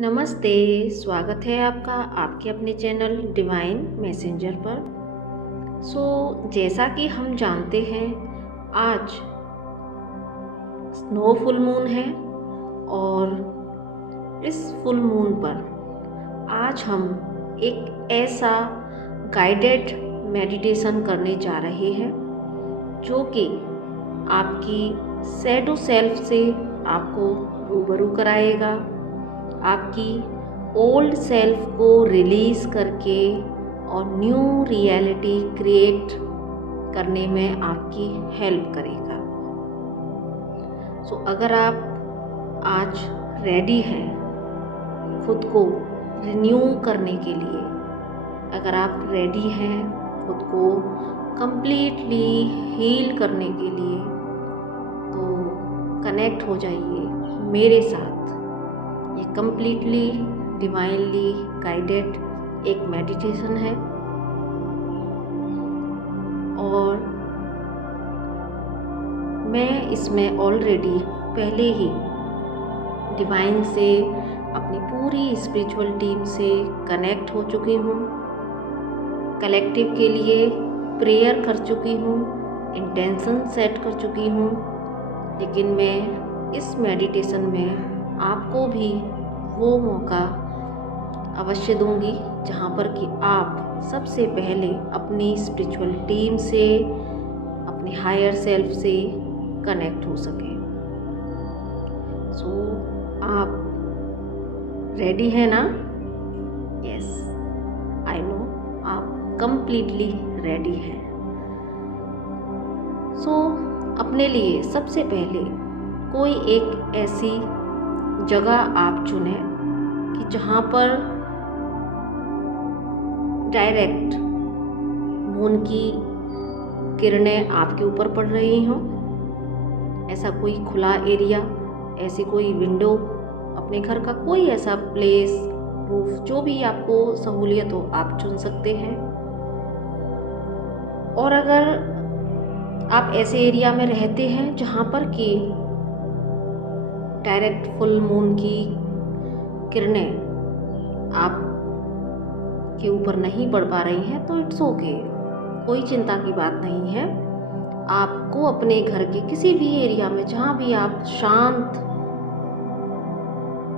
नमस्ते, स्वागत है आपका आपके अपने चैनल डिवाइन मैसेंजर पर। जैसा कि हम जानते हैं, आज स्नो फुल मून है और इस फुल मून पर आज हम एक ऐसा गाइडेड मेडिटेशन करने जा रहे हैं जो कि आपकी शैडो सेल्फ से आपको रूबरू कराएगा, आपकी ओल्ड सेल्फ को रिलीज़ करके और न्यू रियलिटी क्रिएट करने में आपकी हेल्प करेगा। अगर आप आज रेडी हैं खुद को रिन्यू करने के लिए, अगर आप रेडी हैं खुद को कंप्लीटली हील करने के लिए, तो कनेक्ट हो जाइए मेरे साथ। ये कंप्लीटली डिवाइनली गाइडेड एक मेडिटेशन है और मैं इसमें ऑलरेडी पहले ही डिवाइन से अपनी पूरी स्पिरिचुअल टीम से कनेक्ट हो चुकी हूँ, कलेक्टिव के लिए प्रेयर कर चुकी हूँ, इंटेंशन सेट कर चुकी हूँ। लेकिन मैं इस मेडिटेशन में आपको भी वो मौका अवश्य दूंगी जहाँ पर कि आप सबसे पहले अपनी स्पिरिचुअल टीम से, अपने हायर सेल्फ से कनेक्ट हो सकें। आप रेडी हैं ना? यस, आई नो आप कंप्लीटली रेडी हैं। अपने लिए सबसे पहले कोई एक ऐसी जगह आप चुनें कि जहाँ पर डायरेक्ट मून की किरणें आपके ऊपर पड़ रही हों। ऐसा कोई खुला एरिया, ऐसी कोई विंडो, अपने घर का कोई ऐसा प्लेस, रूफ, जो भी आपको सहूलियत हो आप चुन सकते हैं। और अगर आप ऐसे एरिया में रहते हैं जहाँ पर कि डायरेक्ट फुल मून की किरणें आप के ऊपर नहीं पड़ पा रही हैं, तो इट्स ओके, कोई चिंता की बात नहीं है। आपको अपने घर के किसी भी एरिया में जहाँ भी आप शांत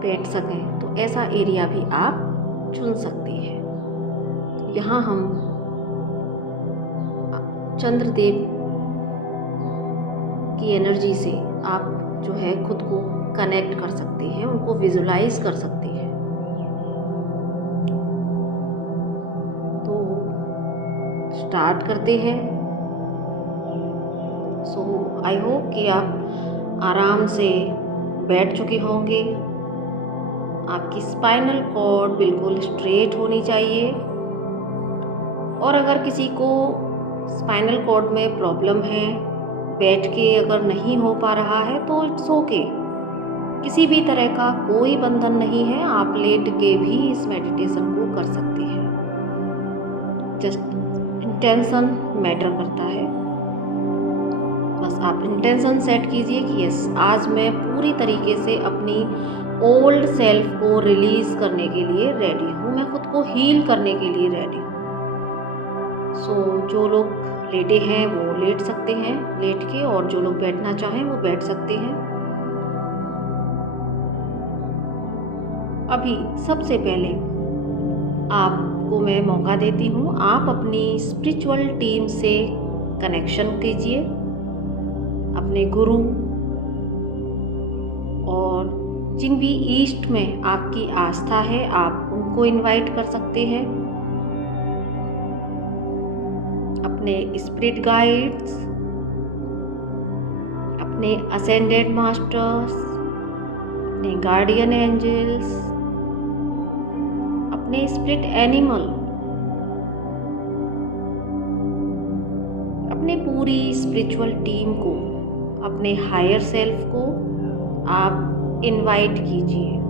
बैठ सकें, तो ऐसा एरिया भी आप चुन सकते हैं। यहाँ हम चंद्रदेव की एनर्जी से आप जो है खुद को कनेक्ट कर सकते हैं, उनको विजुलाइज कर सकते हैं। तो स्टार्ट करते हैं। आई होप कि आप आराम से बैठ चुके होंगे। आपकी स्पाइनल कॉर्ड बिल्कुल स्ट्रेट होनी चाहिए। और अगर किसी को स्पाइनल कॉर्ड में प्रॉब्लम है, बैठ के अगर नहीं हो पा रहा है, तो इट्स ओके, किसी भी तरह का कोई बंधन नहीं है, आप लेट के भी इस मेडिटेशन को कर सकते हैं। जस्ट इंटेंशन मैटर करता है। बस आप इंटेंशन सेट कीजिए कि यस, आज मैं पूरी तरीके से अपनी ओल्ड सेल्फ को रिलीज़ करने के लिए रेडी हूँ, मैं खुद को हील करने के लिए रेडी हूँ। जो लोग लेटे हैं वो लेट सकते हैं लेट के, और जो लोग बैठना चाहें वो बैठ सकते हैं। अभी सबसे पहले आपको मैं मौका देती हूँ, आप अपनी स्पिरिचुअल टीम से कनेक्शन कीजिए, अपने गुरु और जिन भी ईस्ट में आपकी आस्था है आप उनको इनवाइट कर सकते हैं, अपने स्पिरिट गाइड्स, अपने असेंडेड मास्टर्स, अपने गार्डियन एंजल्स, अपने स्पिरिट एनिमल, अपने पूरी स्पिरिचुअल टीम को, अपने हायर सेल्फ को आप इनवाइट कीजिए।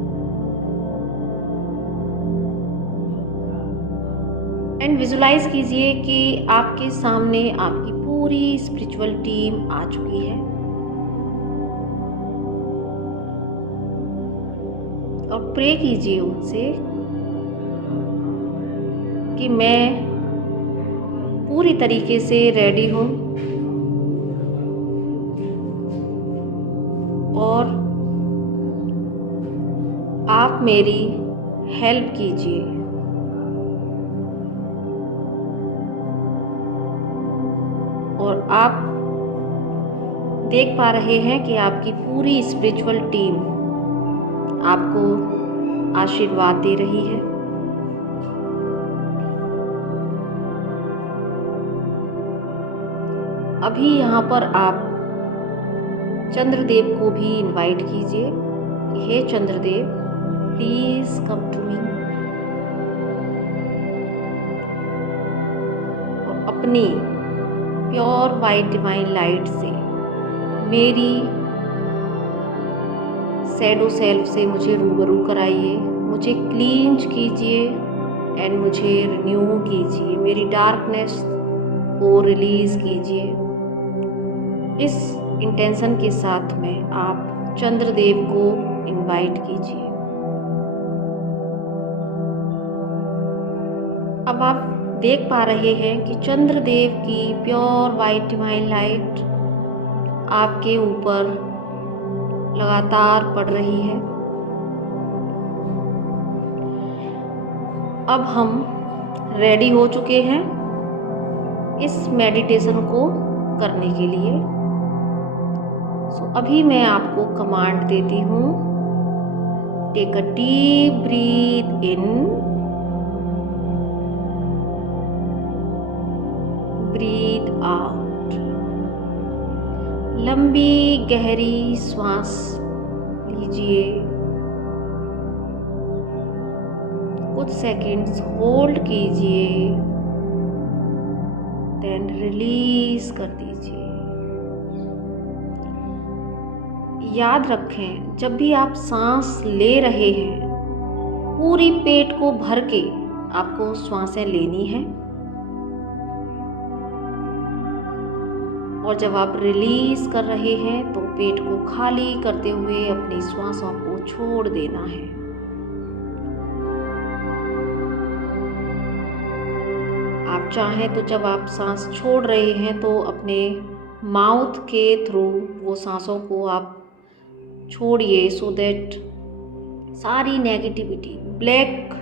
एंड विजुलाइज कीजिए कि आपके सामने आपकी पूरी स्पिरिचुअल टीम आ चुकी है। और अब प्रे कीजिए उनसे कि मैं पूरी तरीके से रेडी हूँ और आप मेरी हेल्प कीजिए। और आप देख पा रहे हैं कि आपकी पूरी स्पिरिचुअल टीम आपको आशीर्वाद दे रही है। अभी यहाँ पर आप चंद्रदेव को भी इनवाइट कीजिए कि हे Chandradev, please come to me. और अपनी प्योर वाइट डिवाइन लाइट से मेरी शैडो सेल्फ से मुझे रूबरू कराइए, मुझे क्लींज कीजिए एंड मुझे रिन्यू कीजिए, मेरी डार्कनेस को रिलीज कीजिए। इस इंटेंशन के साथ में आप चंद्रदेव को इनवाइट कीजिए। अब आप देख पा रहे हैं कि चंद्रदेव की प्योर वाइट डिवाइन लाइट आपके ऊपर लगातार पड़ रही है। अब हम रेडी हो चुके हैं इस मेडिटेशन को करने के लिए। अभी मैं आपको कमांड देती हूँ, take a deep breath in, breathe out. लंबी गहरी श्वास लीजिए, कुछ सेकंड्स होल्ड कीजिए, देन रिलीज कर दीजिए। याद रखें, जब भी आप सांस ले रहे हैं पूरी पेट को भर के आपको सांसें लेनी है, और जब आप रिलीज कर रहे हैं तो पेट को खाली करते हुए अपनी श्वासों को छोड़ देना है। आप चाहें तो जब आप सांस छोड़ रहे हैं तो अपने माउथ के थ्रू वो सांसों को आप छोड़िए, सो दैट सारी नेगेटिविटी ब्लैक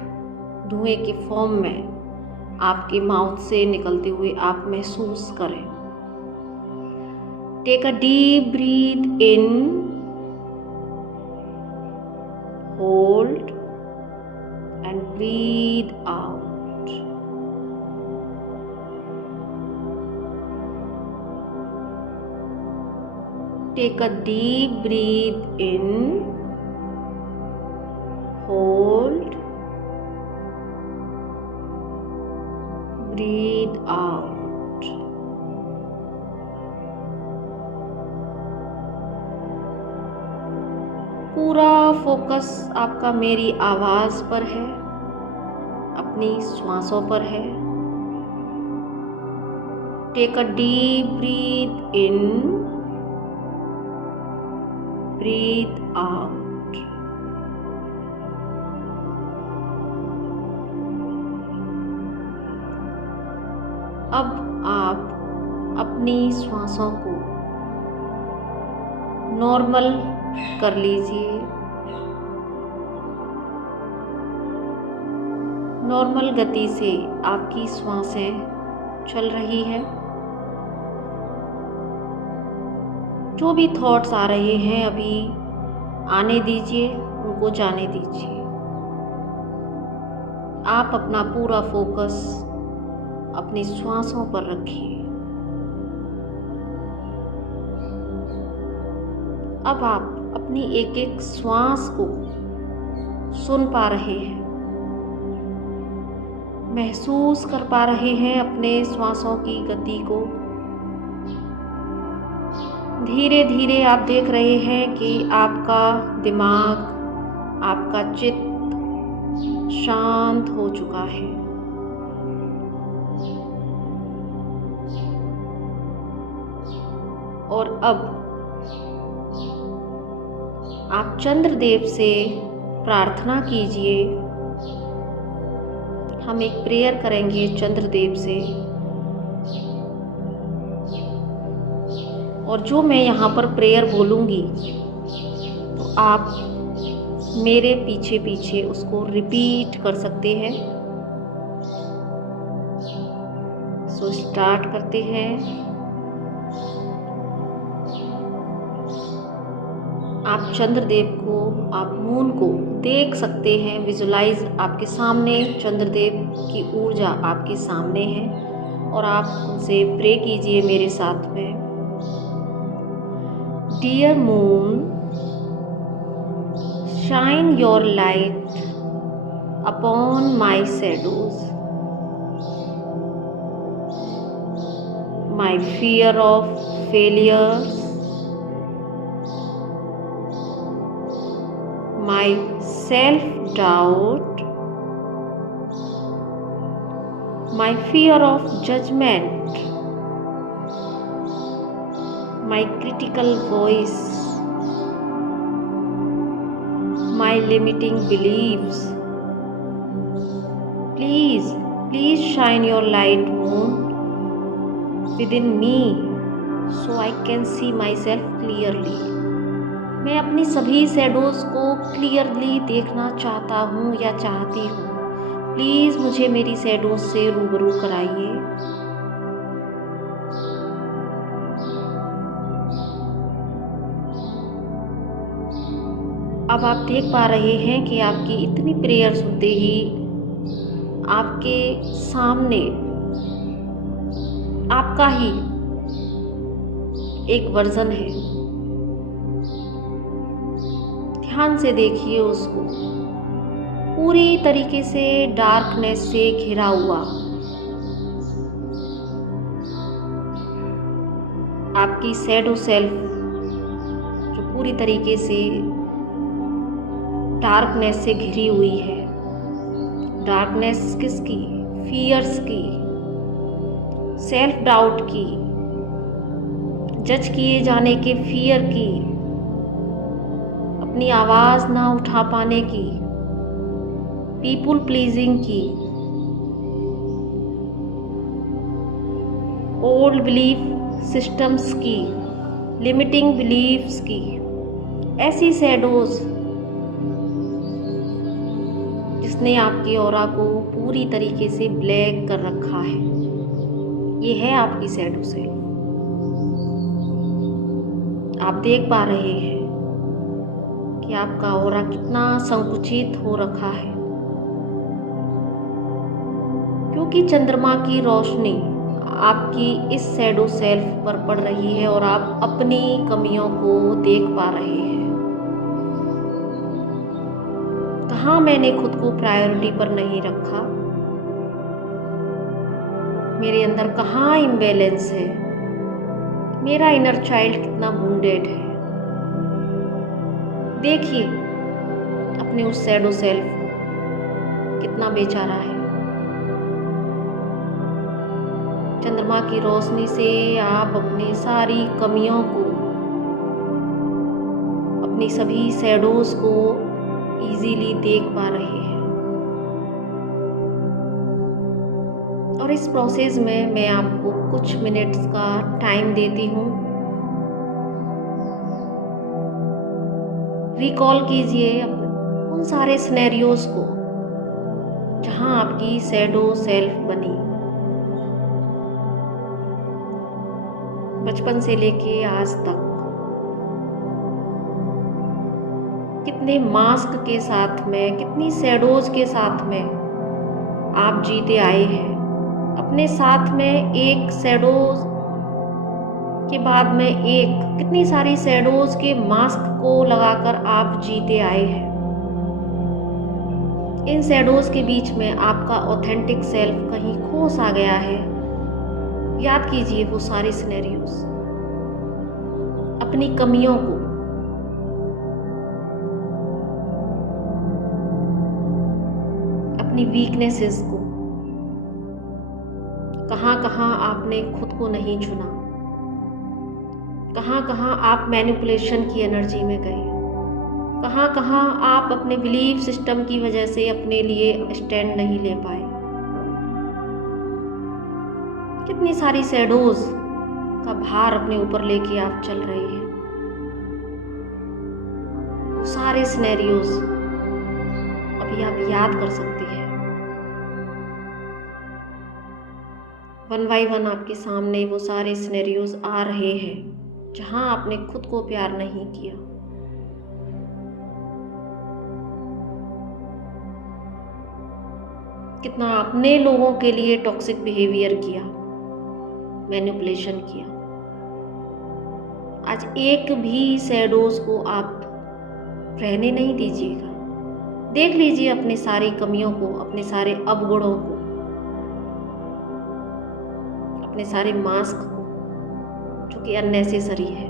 धुएं के फॉर्म में आपके माउथ से निकलते हुए आप महसूस करें। Take a deep breath in, hold and breathe out. Take a deep breath in, hold, breathe out. पूरा फोकस आपका मेरी आवाज़ पर है, अपनी श्वासों पर है। Take a deep breath in, breathe out. अब आप अपनी श्वासों को नॉर्मल कर लीजिए। नॉर्मल गति से आपकी श्वासें चल रही हैं। जो भी थॉट्स आ रहे हैं अभी आने दीजिए, उनको जाने दीजिए। आप अपना पूरा फोकस अपनी श्वासों पर रखिए। अब आप अपनी एक एक श्वास को सुन पा रहे हैं, महसूस कर पा रहे हैं अपने श्वासों की गति को। धीरे धीरे आप देख रहे हैं कि आपका दिमाग, आपका चित्त शांत हो चुका है। और अब आप चंद्रदेव से प्रार्थना कीजिए। हम एक प्रेयर करेंगे चंद्रदेव से, और जो मैं यहाँ पर प्रेयर बोलूँगी तो आप मेरे पीछे पीछे उसको रिपीट कर सकते हैं। सो स्टार्ट करते हैं। आप चंद्रदेव को, आप मून को देख सकते हैं। विजुलाइज आपके सामने चंद्रदेव की ऊर्जा आपके सामने है, और आप उनसे प्रे कीजिए मेरे साथ में। Dear moon, shine your light upon my shadows, my fear of failures, my self-doubt, my fear of judgment, my critical voice, my limiting beliefs. Please shine your light, moon, within me so I can see myself clearly. मैं अपनी सभी shadows को clearly देखना चाहता हूँ या चाहती हूँ। प्लीज़ मुझे मेरी शैडोज से रूबरू कराइए। अब आप देख पा रहे हैं कि आपकी इतनी प्रेयर सुनते ही आपके सामने आपका ही एक वर्जन है। ध्यान से देखिए उसको, पूरी तरीके से डार्कनेस से घिरा हुआ। आपकी शैडो सेल्फ जो पूरी तरीके से डार्कनेस से घिरी हुई है। डार्कनेस किसकी? फियर्स की, सेल्फ डाउट की, जज किए जाने के फियर की, अपनी आवाज़ ना उठा पाने की, पीपुल प्लीजिंग की, ओल्ड बिलीफ सिस्टम्स की, लिमिटिंग बिलीफ्स की, ऐसी शैडोज जिसने आपकी ऑरा को पूरी तरीके से ब्लैक कर रखा है। ये है आपकी शैडो सेल्फ। आप देख पा रहे हैं कि आपका ऑरा कितना संकुचित हो रखा है, क्योंकि चंद्रमा की रोशनी आपकी इस शैडो सेल्फ पर पड़ रही है और आप अपनी कमियों को देख पा रहे हैं। कहाँ मैंने खुद को प्रायोरिटी पर नहीं रखा, मेरे अंदर कहाँ इम्बैलेंस है, मेरा इनर चाइल्ड कितना वुंडेड है। देखिए अपने उस शैडो सेल्फ को कितना बेचारा है। चंद्रमा की रोशनी से आप अपनी सारी कमियों को, अपनी सभी शैडोज को इजीली देख पा रहे हैं। और इस प्रोसेस में मैं आपको कुछ मिनट्स का टाइम देती हूँ। रिकॉल कीजिए उन सारे सिनेरियोज को जहाँ आपकी शैडो सेल्फ बनी, बचपन से लेके आज तक। कितने मास्क के साथ में, कितनी शैडोज के साथ में आप जीते आए हैं। अपने साथ में एक शैडोज के बाद में एक, कितनी सारी शैडोज के मास्क को लगाकर आप जीते आए हैं। इन शैडोज के बीच में आपका ऑथेंटिक सेल्फ कहीं खो सा गया है। याद कीजिए वो सारे सिनेरियोज, अपनी कमियों को, अपनी वीकनेसेस को। कहाँ कहाँ आपने खुद को नहीं चुना, कहाँ कहाँ आप मैनिपुलेशन की एनर्जी में गए। कहाँ कहाँ आप अपने बिलीफ सिस्टम की वजह से अपने लिए स्टैंड नहीं ले पाए। कितनी सारी शैडोज का भार अपने ऊपर लेके आप चल रहे हैं। वो सारे सिनेरियोज अभी आप याद कर सकते हैं। वन बाय वन आपके सामने वो सारे सिनेरियोज आ रहे हैं जहां आपने खुद को प्यार नहीं किया। कितना आपने लोगों के लिए टॉक्सिक बिहेवियर किया, मैनिपुलेशन किया। आज एक भी शैडोज को आप रहने नहीं दीजिएगा। देख लीजिए अपनी सारी कमियों को, अपने सारे अवगुणों को, अपने सारे मास्क को जो कि अननेसेसरी है।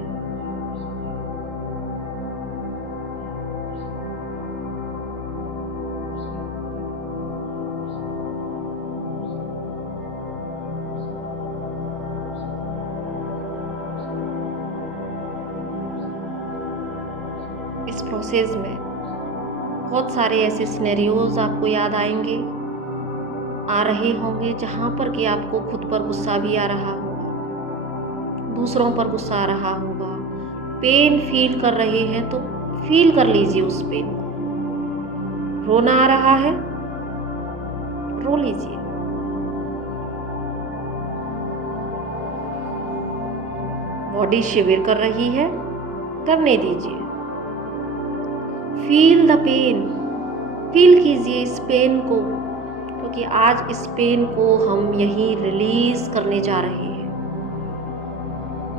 इस प्रोसेस में बहुत सारे ऐसे सिनेरियोज आपको याद आएंगे, आ रहे होंगे, जहाँ पर कि आपको खुद पर गुस्सा भी आ रहा होगा, दूसरों पर गुस्सा आ रहा होगा, पेन फील कर रहे हैं तो फील कर लीजिए उस पेन को। रोना आ रहा है, रो लीजिए। बॉडी शिविर कर रही है, करने दीजिए। फील द पेन, फील कीजिए इस पेन को, क्योंकि आज इस पेन को हम यहीं रिलीज करने जा रहे हैं।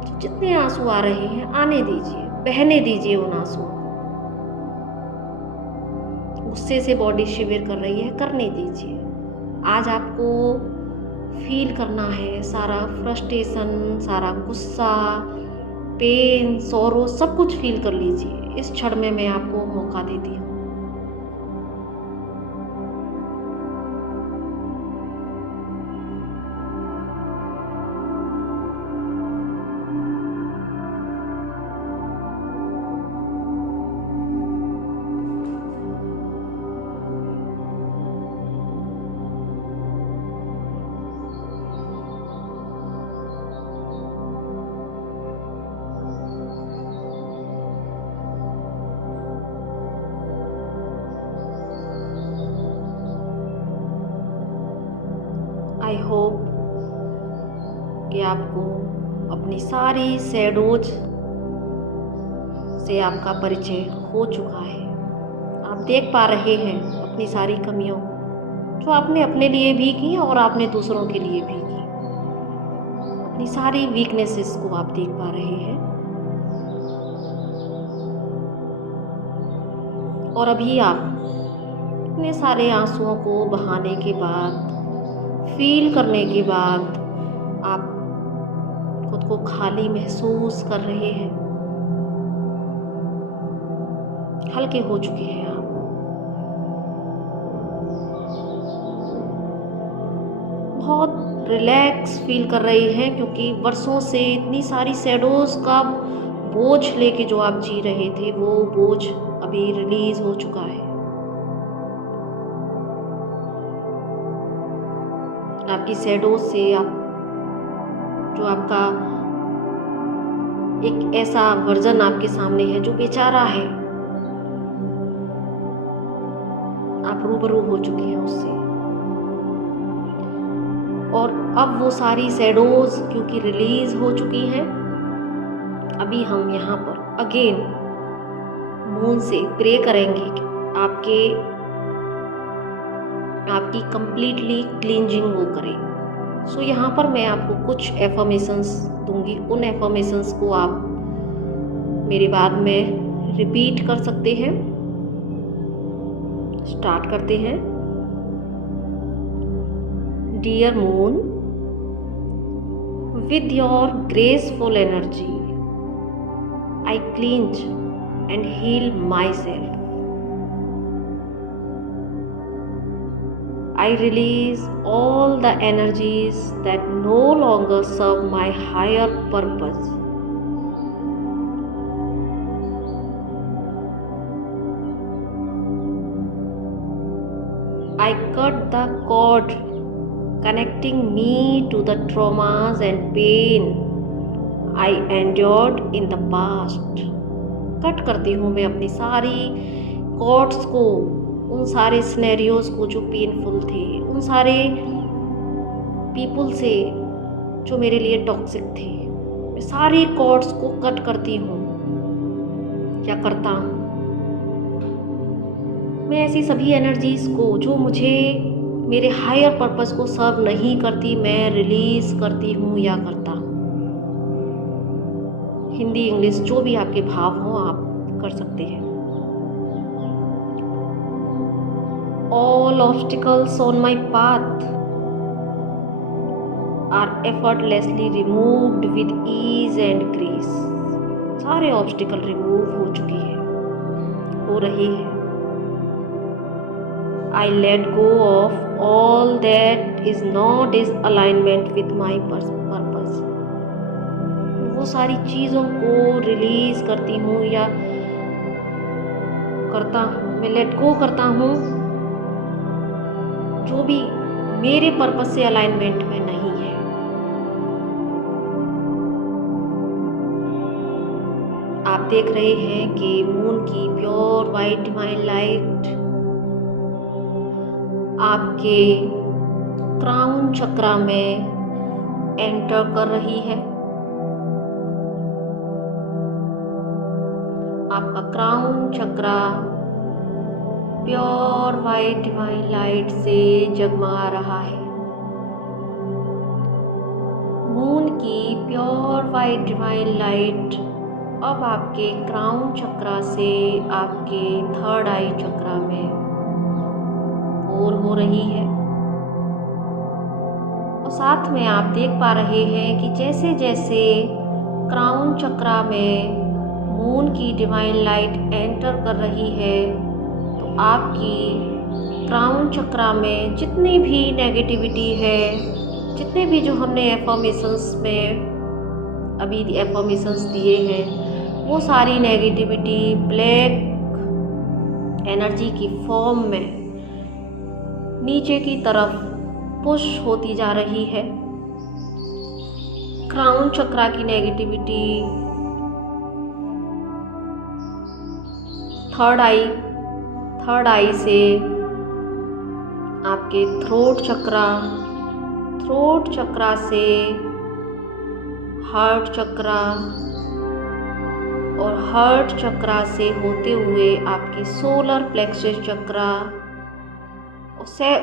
तो जितने आंसू आ रहे हैं आने दीजिए, बहने दीजिए उन आंसुओं को। गुस्से से बॉडी शिविर कर रही है, करने दीजिए। आज आपको फील करना है सारा फ्रस्ट्रेशन, सारा गुस्सा, पेन, सौरो, सब कुछ फील कर लीजिए। इस क्षण में मैं आपको मौका देती हूँ। आई होप कि आपको अपनी सारी शैडोज से आपका परिचय हो चुका है। आप देख पा रहे हैं अपनी सारी कमियों जो आपने अपने लिए भी की और आपने दूसरों के लिए भी की। अपनी सारी वीकनेसेस को आप देख पा रहे हैं। और अभी आप इतने सारे आंसुओं को बहाने के बाद, फील करने के बाद, आप खुद को खाली महसूस कर रहे हैं। हल्के हो चुके हैं आप। बहुत रिलैक्स फील कर रहे हैं, क्योंकि वर्षों से इतनी सारी शैडोज का बोझ लेके जो आप जी रहे थे, वो बोझ अभी रिलीज हो चुका है। आपकी शैडोज से आप जो आपका एक ऐसा वर्जन आपके सामने है जो बेचारा है, आप रूबरू हो चुके हैं उससे। और अब वो सारी शैडोज क्योंकि रिलीज हो चुकी हैं, अभी हम यहाँ पर अगेन मून से प्रे करेंगे कि आपकी कंप्लीटली क्लींजिंग वो करें। सो यहाँ पर मैं आपको कुछ एफर्मेशंस दूंगी। उन एफर्मेशंस को आप मेरे बाद में रिपीट कर सकते हैं। स्टार्ट करते हैं। Dear moon, with your graceful energy, I cleanse and heal myself. I release all the energies that no longer serve my higher purpose. I cut the cord connecting me to the traumas and pain I endured in the past. Cut करती हूँ मैं अपनी सारी chords को, उन सारे scenarios को जो पेनफुल थे, उन सारे पीपल से जो मेरे लिए टॉक्सिक थे। मैं सारी कॉर्ड्स को कट करती हूँ, क्या करता हूँ मैं ऐसी सभी एनर्जीज को जो मुझे मेरे हायर पर्पस को सर्व नहीं करती, मैं रिलीज करती हूँ या करता हूँ। हिंदी इंग्लिश जो भी आपके भाव हो आप कर सकते हैं। All obstacles on my path are effortlessly removed with ease and grace. सारे ऑब्स्टिकल रिमूव हो चुकी है, हो रही है। I let go of all that is not in alignment with my purpose. वो सारी चीज़ों को रिलीज करती हूँ या करता हूँ, मैं लेट गो करता हूँ जो भी मेरे पर्पस से अलाइनमेंट में नहीं है। आप देख रहे हैं कि मून की प्योर वाइट डिवाइन लाइट आपके क्राउन चक्रा में एंटर कर रही है। आपका क्राउन चक्रा प्योर वाइट डिवाइन लाइट से जगमगा रहा है। मून की प्योर वाइट डिवाइन लाइट अब आपके क्राउन चक्रा से आपके थर्ड आई चक्रा में हो रही है। और साथ में आप देख पा रहे हैं कि जैसे जैसे क्राउन चक्रा में मून की डिवाइन लाइट एंटर कर रही है तो आपकी क्राउन चक्रा में जितनी भी नेगेटिविटी है, जितने भी जो हमने एफर्मेशंस में अभी एफर्मेशंस दिए हैं, वो सारी नेगेटिविटी ब्लैक एनर्जी की फॉर्म में नीचे की तरफ पुश होती जा रही है। क्राउन चक्रा की नेगेटिविटी थर्ड आई से आपके थ्रोट चक्रा से हार्ट चक्रा और हार्ट चक्रा से होते हुए आपके सोलर प्लेक्सस चक्रा,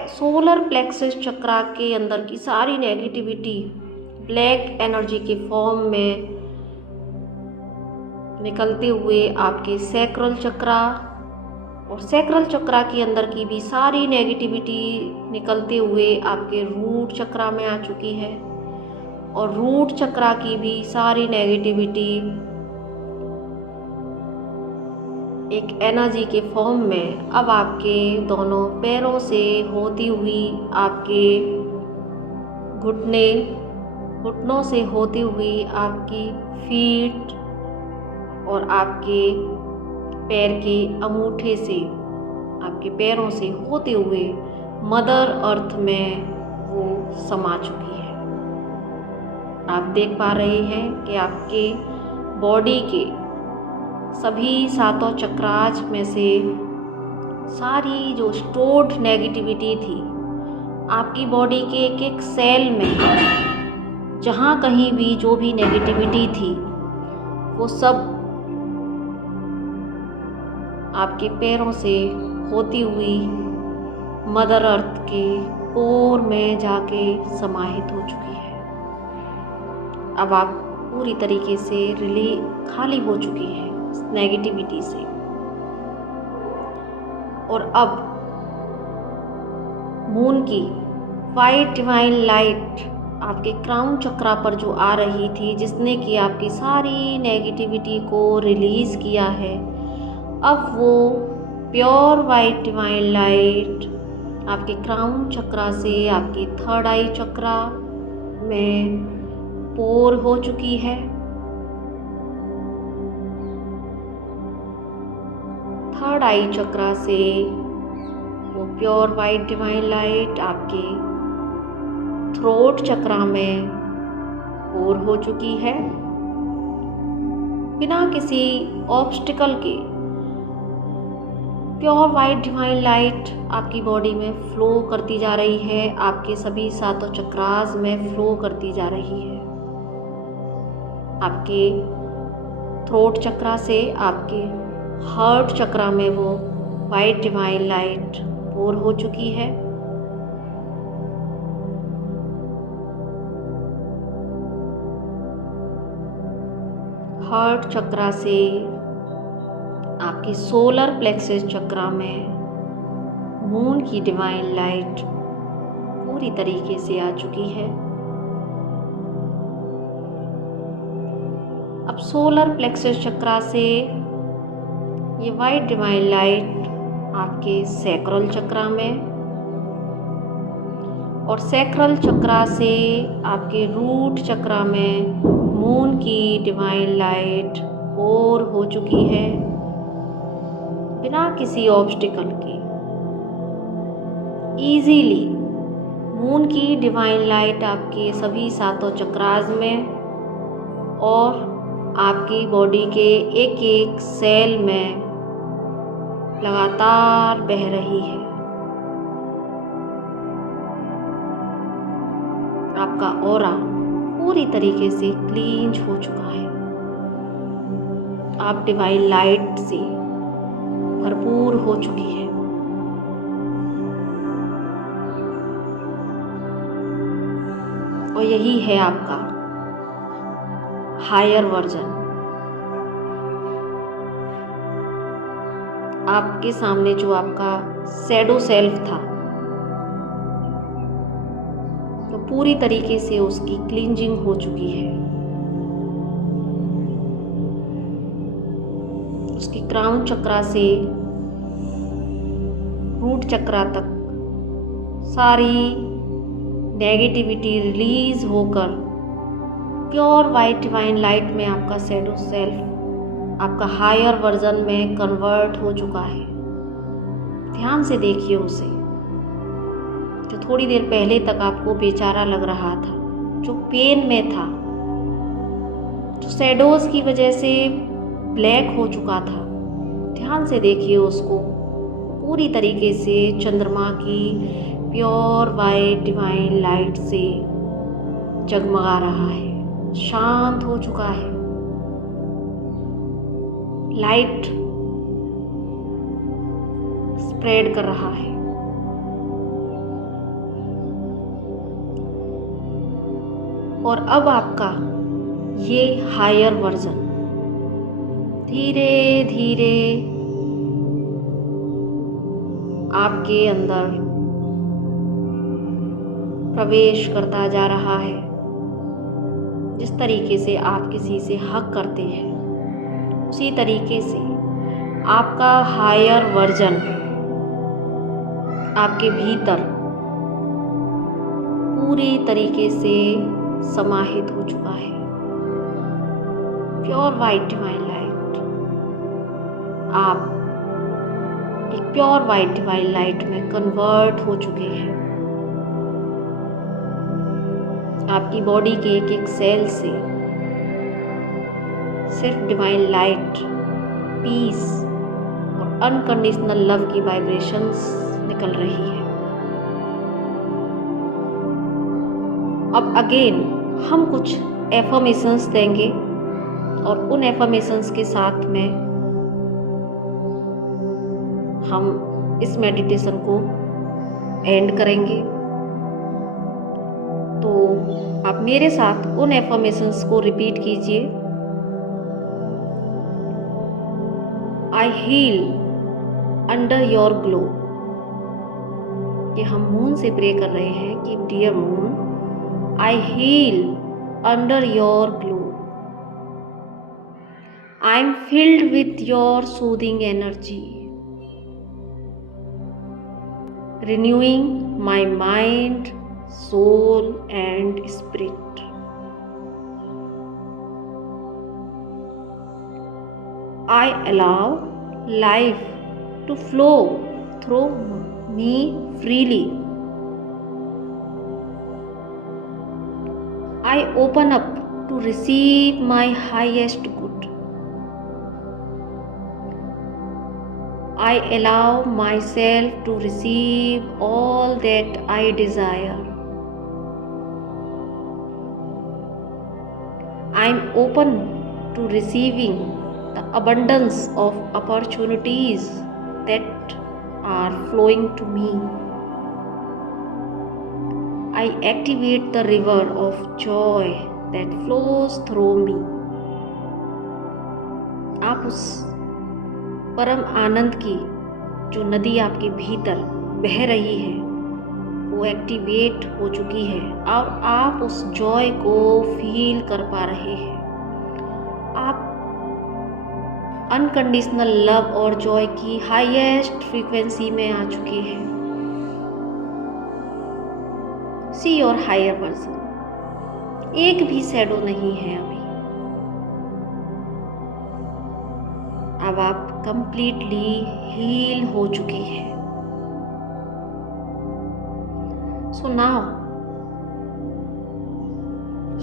सोलर प्लेक्सस चक्रा के अंदर की सारी नेगेटिविटी ब्लैक एनर्जी के फॉर्म में निकलते हुए आपके सैक्रल चक्रा और सैक्रल चक्रा के अंदर की भी सारी नेगेटिविटी निकलते हुए आपके रूट चक्रा में आ चुकी है। और रूट चक्रा की भी सारी नेगेटिविटी एक एनर्जी के फॉर्म में अब आपके दोनों पैरों से होती हुई आपके घुटनों से होती हुई आपकी फीट और आपके पैर के अंगूठे से, आपके पैरों से होते हुए मदर अर्थ में वो समा चुकी है। आप देख पा रहे हैं कि आपके बॉडी के सभी सातों चक्राज में से सारी जो स्टोर्ड नेगेटिविटी थी आपकी बॉडी के एक एक सेल में, जहाँ कहीं भी जो भी नेगेटिविटी थी वो सब आपके पैरों से होती हुई मदर अर्थ के कोर में जाके समाहित हो चुकी है। अब आप पूरी तरीके से खाली हो चुकी है नेगेटिविटी से। और अब मून की वाइट डिवाइन लाइट आपके क्राउन चक्रा पर जो आ रही थी, जिसने कि आपकी सारी नेगेटिविटी को रिलीज़ किया है, अब वो प्योर वाइट डिवाइन लाइट आपके क्राउन चक्रा से आपके थर्ड आई चक्रा में पोर हो चुकी है। थर्ड आई चक्रा से वो प्योर वाइट डिवाइन लाइट आपके थ्रोट चक्रा में और हो चुकी है। बिना किसी ऑब्स्टिकल के प्योर वाइट डिवाइन लाइट आपकी बॉडी में फ्लो करती जा रही है, आपके सभी सातों चक्रास में फ्लो करती जा रही है। आपके थ्रोट चक्रा से आपके हार्ट चक्रा में वो वाइट डिवाइन लाइट पोर हो चुकी है। हार्ट चक्रा से आपके सोलर प्लेक्सस चक्रा में मून की डिवाइन लाइट पूरी तरीके से आ चुकी है। अब सोलर प्लेक्सस चक्रा से ये वाइट डिवाइन लाइट आपके सैक्रल चक्रा में और सैक्रल चक्रा से आपके रूट चक्रा में मून की डिवाइन लाइट और हो चुकी है। बिना किसी ऑब्स्टिकल के इजीली मून की डिवाइन लाइट आपके सभी सातों चक्रास में और आपकी बॉडी के एक एक सेल में लगातार बह रही है। आपका ऑरा पूरी तरीके से क्लींज हो चुका है। आप डिवाइन लाइट से भरपूर हो चुकी है। और यही है आपका हायर वर्जन। आपके सामने जो आपका शैडो सेल्फ था तो पूरी तरीके से उसकी क्लींजिंग हो चुकी है। उसकी क्राउन चक्रा से रूट चक्रा तक सारी नेगेटिविटी रिलीज होकर प्योर वाइट डिवाइन लाइट में आपका शैडो सेल्फ आपका हायर वर्जन में कन्वर्ट हो चुका है। ध्यान से देखिए उसे, जो थोड़ी देर पहले तक आपको बेचारा लग रहा था, जो पेन में था, जो शैडोज की वजह से ब्लैक हो चुका था। ध्यान से देखिए उसको, पूरी तरीके से चंद्रमा की प्योर वाइट डिवाइन लाइट से जगमगा रहा है, शांत हो चुका है। लाइट स्प्रेड कर रहा है। और अब आपका ये हायर वर्जन धीरे धीरे आपके अंदर प्रवेश करता जा रहा है। जिस तरीके से आप किसी से हक करते हैं उसी तरीके से आपका हायर वर्जन आपके भीतर पूरी तरीके से समाहित हो चुका है। प्योर वाइट डिवाइन लाइट, आप एक प्योर वाइट डिवाइन लाइट में कन्वर्ट हो चुके हैं। आपकी बॉडी के एक एक सेल से सिर्फ डिवाइन लाइट, पीस और अनकंडीशनल लव की वाइब्रेशंस निकल रही है। अब अगेन हम कुछ एफर्मेशंस देंगे और उन एफर्मेशंस के साथ में हम इस मेडिटेशन को एंड करेंगे। तो आप मेरे साथ उन एफर्मेशंस को रिपीट कीजिए। I heal under your glow. ये हम मून से प्रे कर रहे हैं कि dear moon, I heal under your glow. I am filled with your soothing energy, renewing my mind, soul and spirit. I allow life to flow through me freely. I open up to receive my highest good. I allow myself to receive all that I desire. I am open to receiving the abundance of opportunities that are flowing to me. I activate the river of joy that flows through me. आप उस परम आनंद की जो नदी आपके भीतर बह रही है वो एक्टिवेट हो चुकी है और आप उस जॉय को फील कर पा रहे हैं। आप अनकंडीशनल लव और जॉय की हाईएस्ट फ्रीक्वेंसी में आ चुके हैं। सी योर हायर वर्जन, एक भी शैडो नहीं है अभी। अब आप कंप्लीटली हील हो चुके हैं। So now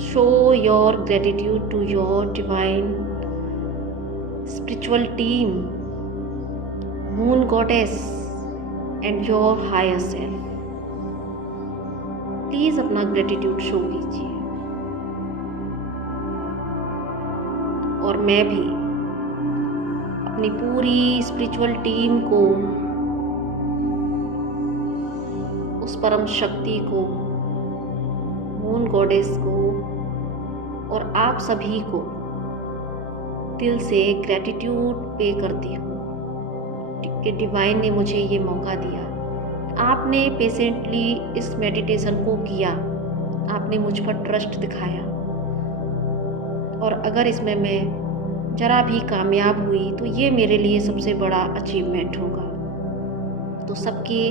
show your gratitude to your divine spiritual team, moon goddess and your higher self. Please अपना ग्रेटिट्यूड शो कीजिए। और मैं भी अपनी पूरी स्पिरिचुअल टीम को, उस परम शक्ति को, मून गॉडेस को और आप सभी को दिल से ग्रेटिट्यूड पे करती हूँ कि डिवाइन ने मुझे ये मौका दिया। आपने पेशेंटली इस मेडिटेशन को किया, आपने मुझ पर ट्रस्ट दिखाया और अगर इसमें मैं जरा भी कामयाब हुई तो ये मेरे लिए सबसे बड़ा अचीवमेंट होगा। तो सबके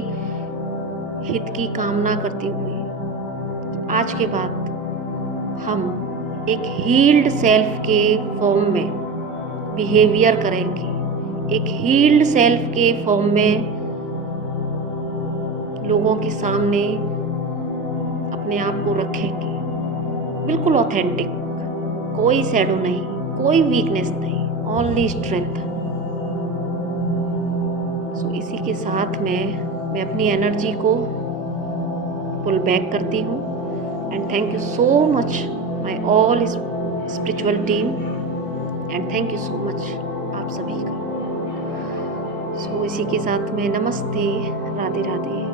हित की कामना करते हुए आज के बाद हम एक हील्ड सेल्फ के फॉर्म में बिहेवियर करेंगे, एक हील्ड सेल्फ के फॉर्म में लोगों के सामने अपने आप को रखेंगे, बिल्कुल ऑथेंटिक, कोई शैडो नहीं, कोई वीकनेस नहीं, ओनली स्ट्रेंथ। सो इसी के साथ मैं अपनी एनर्जी को पुल बैक करती हूँ and thank you so much my all spiritual team and thank you so much आप सभी का। सो इसी के साथ में नमस्ते, राधे राधे।